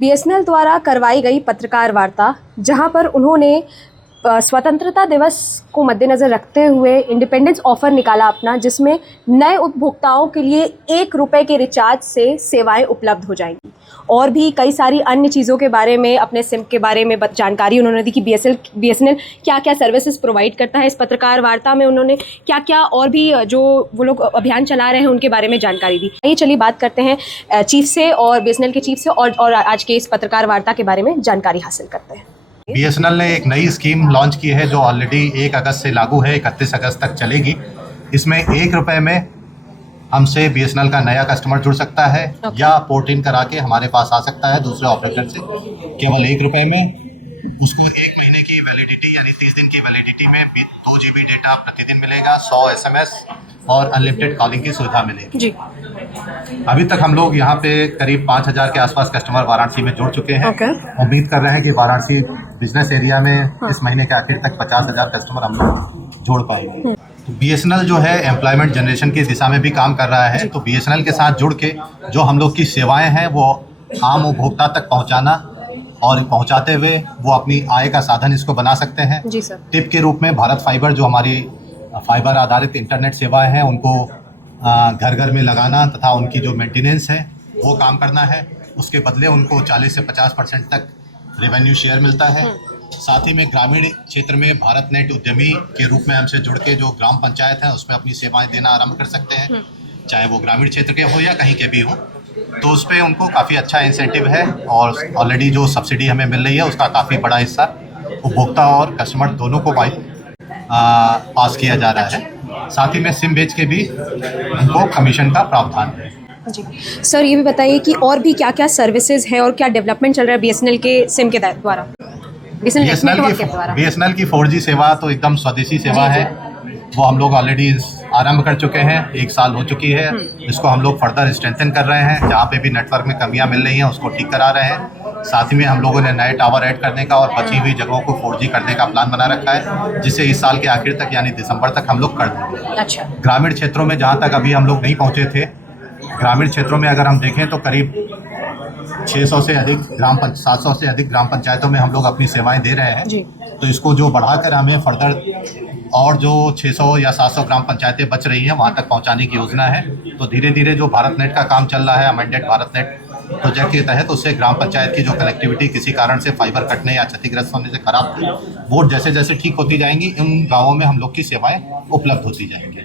BSNL द्वारा करवाई गई पत्रकार वार्ता, जहां पर उन्होंने स्वतंत्रता दिवस को मद्देनज़र रखते हुए इंडिपेंडेंस ऑफर निकाला अपना, जिसमें नए उपभोक्ताओं के लिए ₹1 के रिचार्ज से सेवाएं उपलब्ध हो जाएंगी। और भी कई सारी अन्य चीज़ों के बारे में, अपने सिम के बारे में जानकारी उन्होंने दी कि बीएसएनएल क्या क्या सर्विसेज प्रोवाइड करता है। इस पत्रकार वार्ता में उन्होंने क्या क्या और भी जो वो लोग अभियान चला रहे हैं उनके बारे में जानकारी दी। आइए चलिए बात करते हैं चीफ से और बीएसएनएल के चीफ से और आज के इस पत्रकार वार्ता के बारे में जानकारी हासिल करते हैं। बीएसएनएल ने एक नई स्कीम लॉन्च की है जो ऑलरेडी 1 अगस्त से लागू है, 31 अगस्त तक चलेगी। इसमें ₹1 में हमसे बीएसएनएल का नया कस्टमर जुड़ सकता है या पोर्ट इन करा के हमारे पास आ सकता है दूसरे ऑपरेटर से। केवल ₹1 में उसको 1 महीने की वैलिडिटी यानी 30 दिन की वैलिडिटी में 2 GB डेटा प्रतिदिन मिलेगा, 100 SMS और अनलिमिटेड कॉलिंग की सुविधा मिलेगी जी। अभी तक हम लोग यहाँ पे करीब 5000 के आसपास कस्टमर वाराणसी में जुड़ चुके हैं। उम्मीद कर रहे हैं कि वाराणसी बिजनेस एरिया में इस महीने के आखिर तक 50,000 कस्टमर हम लोग जोड़ पाएंगे। तो बीएसएनएल जो है एम्प्लॉयमेंट जनरेशन की दिशा में भी काम कर रहा है। तो बीएसएनएल के साथ जुड़ के जो हम लोग की सेवाएं हैं वो आम उपभोक्ता तक पहुँचाना और पहुँचाते हुए वो अपनी आय का साधन इसको बना सकते हैं जी सर। टिप के रूप में भारत फाइबर जो हमारी फाइबर आधारित इंटरनेट सेवाएं हैं उनको घर घर में लगाना तथा उनकी जो मेंटेनेंस है वो काम करना है। उसके बदले उनको 40 से 50% तक रेवेन्यू शेयर मिलता है। साथ ही में ग्रामीण क्षेत्र में भारत नेट उद्यमी के रूप में हमसे जुड़ के जो ग्राम पंचायत है उसमें अपनी सेवाएं देना आरंभ कर सकते हैं, चाहे वो ग्रामीण क्षेत्र के हो या कहीं के भी हो। तो उस पर उनको काफ़ी अच्छा इंसेंटिव है और ऑलरेडी जो सब्सिडी हमें मिल रही है उसका काफ़ी बड़ा हिस्सा उपभोक्ता और कस्टमर दोनों को पास किया जा रहा है। साथ ही में सिम बेच के भी उनको कमीशन का प्रावधान है जी। सर ये भी बताइए कि और भी क्या क्या सर्विसेज है और क्या डेवलपमेंट चल रहा है बीएसएनएल के सिम के द्वारा। बीएसएनएल की 4G सेवा तो एकदम स्वदेशी सेवा है। वो हम लोग ऑलरेडी आरंभ कर चुके हैं, 1 साल हो चुकी है। इसको हम लोग फर्दर स्ट्रेंथन कर रहे हैं। जहाँ पे भी नेटवर्क में कमियां मिल रही हैं उसको ठीक करा रहे हैं। साथ ही में हम लोगों ने नए टावर ऐड करने का और बची हुई जगहों को 4G करने का प्लान बना रखा है, जिसे इस साल के आखिर तक यानी दिसंबर तक हम लोग कर देंगे। अच्छा। ग्रामीण क्षेत्रों में जहाँ तक अभी हम लोग नहीं पहुँचे थे, ग्रामीण क्षेत्रों में अगर हम देखें तो करीब 700 से अधिक ग्राम पंचायतों में हम लोग अपनी सेवाएं दे रहे हैं जी। तो इसको जो बढ़ाकर हमें फर्दर और जो 600 या 700 ग्राम पंचायतें बच रही हैं वहां तक पहुंचाने की योजना है। तो धीरे धीरे जो भारत नेट का काम चल रहा है अमेंडेड भारत नेट प्रोजेक्ट के तहत, उससे ग्राम पंचायत की जो कनेक्टिविटी किसी कारण से फाइबर कटने या क्षतिग्रस्त होने से खराब थी, वो जैसे जैसे ठीक होती जाएंगी इन गाँवों में हम लोग की सेवाएं उपलब्ध होती जाएंगी।